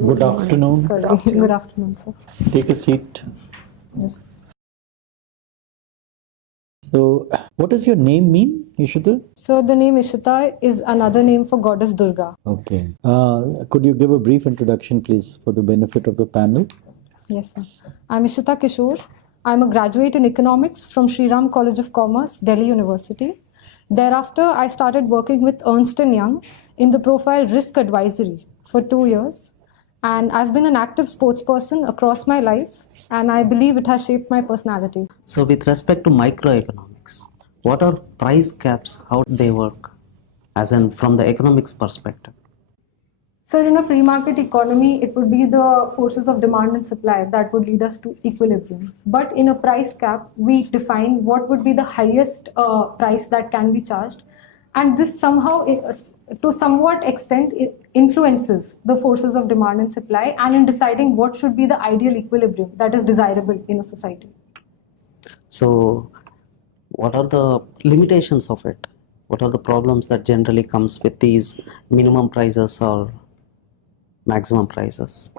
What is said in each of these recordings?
Good afternoon. Sorry. Good afternoon, sir. Take a seat. Yes. So, what does your name mean, Ishita? So the name Ishita is another name for goddess Durga. Okay. Could you give a brief introduction, please, for the benefit of the panel? Yes, sir. I'm Ishita Kishore. I'm a graduate in economics from Shriram College of Commerce, Delhi University. Thereafter, I started working with Ernst & Young in the profile risk advisory for 2 years. And I've been an active sports person across my life, and I believe it has shaped my personality. So with respect to microeconomics, what are price caps, how they work, as in from the economics perspective? So in a free market economy, it would be the forces of demand and supply that would lead us to equilibrium. But in a price cap, we define what would be the highest price that can be charged. And this somehow, to somewhat extent, it influences the forces of demand and supply, and in deciding what should be the ideal equilibrium that is desirable in a society. So what are the limitations of it? What are the problems that generally comes with these minimum prices or maximum prices?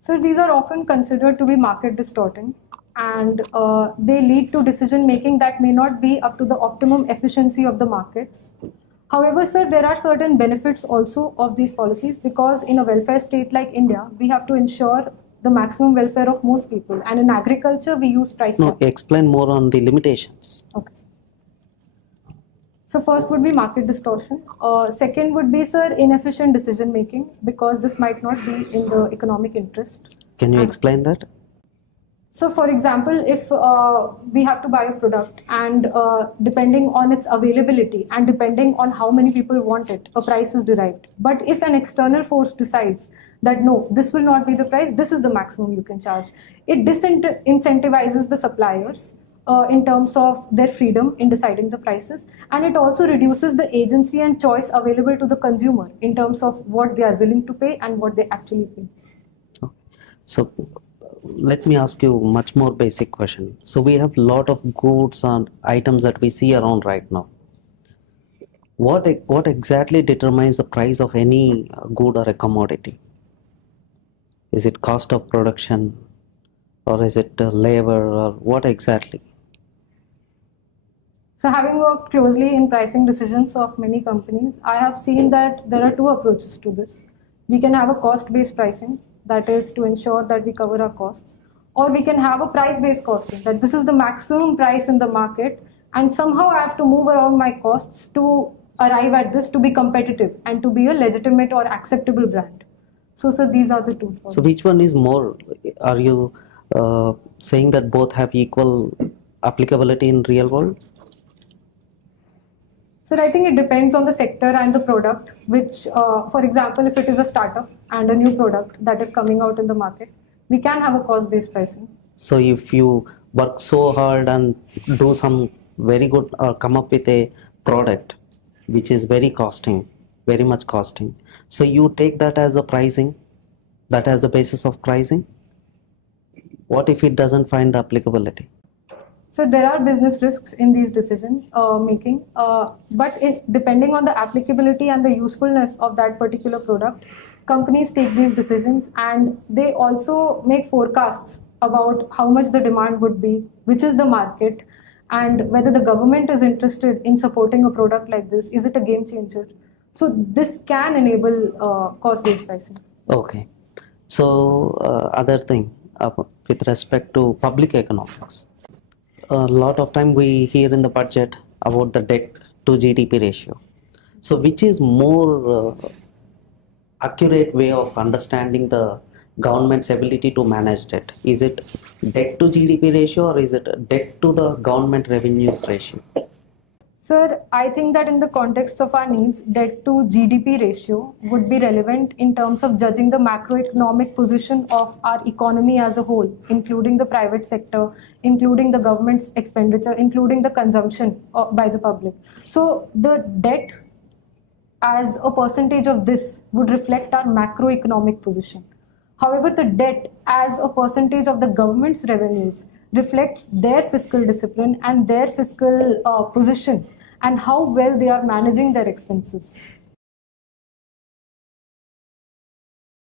So these are often considered to be market distorting, and they lead to decision making that may not be up to the optimum efficiency of the markets. However, sir, there are certain benefits also of these policies, because in a welfare state like India, we have to ensure the maximum welfare of most people, and in agriculture we use price No, cap. explain more on the limitations. Okay. So first would be market distortion. Second would be, sir, inefficient decision making, because this might not be in the economic interest. Can you explain that? So for example, if we have to buy a product, and depending on its availability and depending on how many people want it, a price is derived. But if an external force decides that no, this will not be the price, this is the maximum you can charge, it disincentivizes the suppliers in terms of their freedom in deciding the prices, and it also reduces the agency and choice available to the consumer in terms of what they are willing to pay and what they actually pay. So let me ask you a much more basic question. So we have a lot of goods and items that we see around right now. What exactly determines the price of any good or a commodity? Is it cost of production, or is it labor, or what exactly? So having worked closely in pricing decisions of many companies, I have seen that there are two approaches to this. We can have a cost-based pricing, that is to ensure that we cover our costs, or we can have a price-based costing, that this is the maximum price in the market, and somehow I have to move around my costs to arrive at this to be competitive and to be a legitimate or acceptable brand. So these are the two. So which one is more? Are you saying that both have equal applicability in real world? So I think it depends on the sector and the product, which, for example, if it is a startup and a new product that is coming out in the market, we can have a cost-based pricing. So if you work so hard and do some very good, or come up with a product which is very much costing, so you take that as a pricing, that as the basis of pricing. What if it doesn't find the applicability? So there are business risks in these decision making, but depending on the applicability and the usefulness of that particular product, companies take these decisions, and they also make forecasts about how much the demand would be, which is the market, and whether the government is interested in supporting a product like this. Is it a game changer? So this can enable cost-based pricing. Okay. So other thing with respect to public economics. A lot of time we hear in the budget about the debt to GDP ratio. So which is more accurate way of understanding the government's ability to manage debt? Is it debt to GDP ratio, or is it debt to the government revenues ratio? Sir, I think that in the context of our needs, debt to GDP ratio would be relevant in terms of judging the macroeconomic position of our economy as a whole, including the private sector, including the government's expenditure, including the consumption by the public. So the debt as a percentage of this would reflect our macroeconomic position. However, the debt as a percentage of the government's revenues reflects their fiscal discipline and their fiscal position, and how well they are managing their expenses.